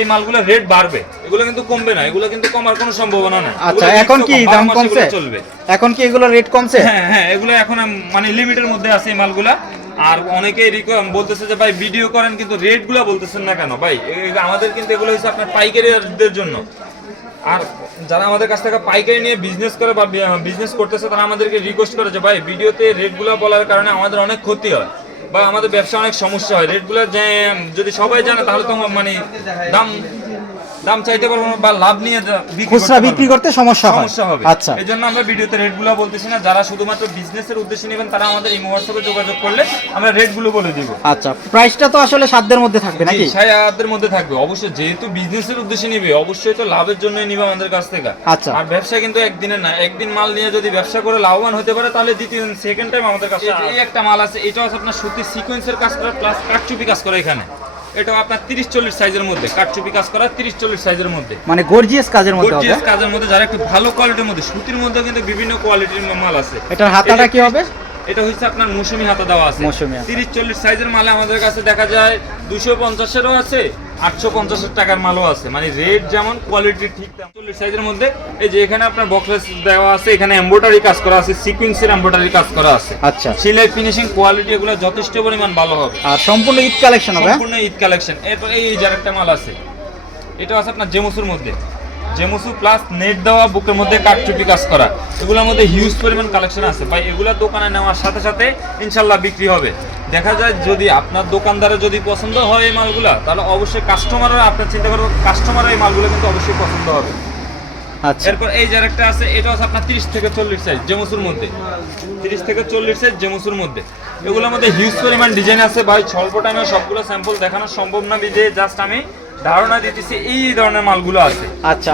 এই মালগুলো রেট বাড়বে, এগুলো কিন্তু কমবে না, এগুলো কিন্তু কমার কোনো সম্ভাবনা নেই। আচ্ছা, এখন কি দাম কমছে? চলবে এখন কি এগুলো রেট কমছে? হ্যাঁ হ্যাঁ, এগুলো এখন মানে লিমিটের মধ্যে আছে এই মালগুলা। আর অনেকেই বলতেছে যে ভাই ভিডিও করেন কিন্তু রেটগুলো বলতেছেন না কেন ভাই? আমাদের কিন্তু এগুলো হচ্ছে আপনার পাইকারিদের জন্য। আর যারা আমাদের কাছ থেকে পাইকারি নিয়ে বিজনেস করে বা বিজনেস করতেছে তারা আমাদেরকে রিকোয়েস্ট করে যে ভাই ভিডিওতে রেটগুলো বলার কারণে আমাদের অনেক ক্ষতি হয় বা আমাদের ব্যবসা অনেক সমস্যা হয়। রেটগুলো যদি সবাই জানে তাহলে তো মানে দাম চাইতে পারবো না বা লাভ নিয়ে খুচরা বিক্রি করতে সমস্যা হবে। আচ্ছা, এই জন্য আমরা ভিডিওতে রেটগুলো বলতেছি না। যারা শুধুমাত্র বিজনেসের উদ্দেশ্যে নেবেন তারা আমাদের এই হোয়াটসঅ্যাপে যোগাযোগ করলে আমরা রেটগুলো বলে দিব। আচ্ছা, প্রাইসটা তো আসলে সাধ্যের মধ্যে থাকবে নাকি? সাধ্যের মধ্যে থাকবে অবশ্যই, যেহেতু বিজনেসের উদ্দেশ্যে নিবে অবশ্যই তো লাভের জন্যই নিবে আমাদের কাছ থেকে। আচ্ছা, আর ব্যবসা কিন্তু একদিনের না, একদিন মাল নিয়ে যদি ব্যবসা করে লাভবান হতে পারে তাহলে দ্বিতীয় সেকেন্ড টাইম আমাদের কাছে। এই একটা মাল আছে, এটাও আছে আপনার সুতি সিকোয়েন্সের কাজ করা প্লাস কাটচুপি কাজ করা। এখানে এটাও আপনার 30-40 সাইজের মধ্যে কাটচুপি কাজ করা, 30-40 সাইজের মধ্যে, মানে গর্জিয়াস কাজের মধ্যে হবে। গর্জিয়াস কাজের মধ্যে যারা একটু ভালো কোয়ালিটির মধ্যে, সুতির মধ্যে কিন্তু বিভিন্ন কোয়ালিটির মাল আছে। এটার হাতাটা কি হবে? এটা হচ্ছে আপনার মৌসুমী হাতা দেওয়া আছে। 30-40 সাইজের মালে আমাদের কাছে দেখা যায় 250-এরও আছে, 850 টাকার মালও আছে। মানে রেট যেমন কোয়ালিটি ঠিক। 40 সাইজের মধ্যে এই যে এখানে আপনার বক্সলেস দেওয়া আছে, এখানে এমব্রয়ডারি কাজ করা আছে, সিকোয়েন্সের এমব্রয়ডারি কাজ করা আছে। আচ্ছা, সেলাই ফিনিশিং কোয়ালিটি এগুলো যথেষ্ট পরিমাণ ভালো হবে। আর সম্পূর্ণ ঈদ কালেকশন হবে। সম্পূর্ণ ঈদ কালেকশন। এরপর এই যে আরেকটা মাল আছে, এটা আছে আপনার জেমুসুর মধ্যে, জেমুসু প্লাস নেট দেওয়া, বুকের মধ্যে কাটচুপি কাজ করা। এগুলোর মধ্যে হিউজ পরিমাণ কালেকশন আছে ভাই। এগুলো দোকানে নেওয়ার সাথে সাথে ইনশাল্লাহ বিক্রি হবে। দেখা যায় যদি আপনার দোকানদারের যদি পছন্দ হয় এই মালগুলা, তাহলে অবশ্যই কাস্টমাররা আপনার চিন্তা করবেন, কাস্টমাররা এই মালগুলো কিন্তু অবশ্যই পছন্দ হবে। আচ্ছা, এরপর এই যে আরেকটা আছে, এটা হচ্ছে আপনার 30-40 সাইজ জেমুসুর মধ্যে, 30-40 সাইজ জেমুসুর মধ্যে। এগুলোর মধ্যে হিউজ পরিমাণ ডিজাইন আছে ভাই। স্বল্প টাইমে সবগুলো স্যাম্পল দেখানো সম্ভব না, বিজে জাস্ট আমি ধারণা দিতেছি এই ধরনের মালগুলো আছে। আচ্ছা।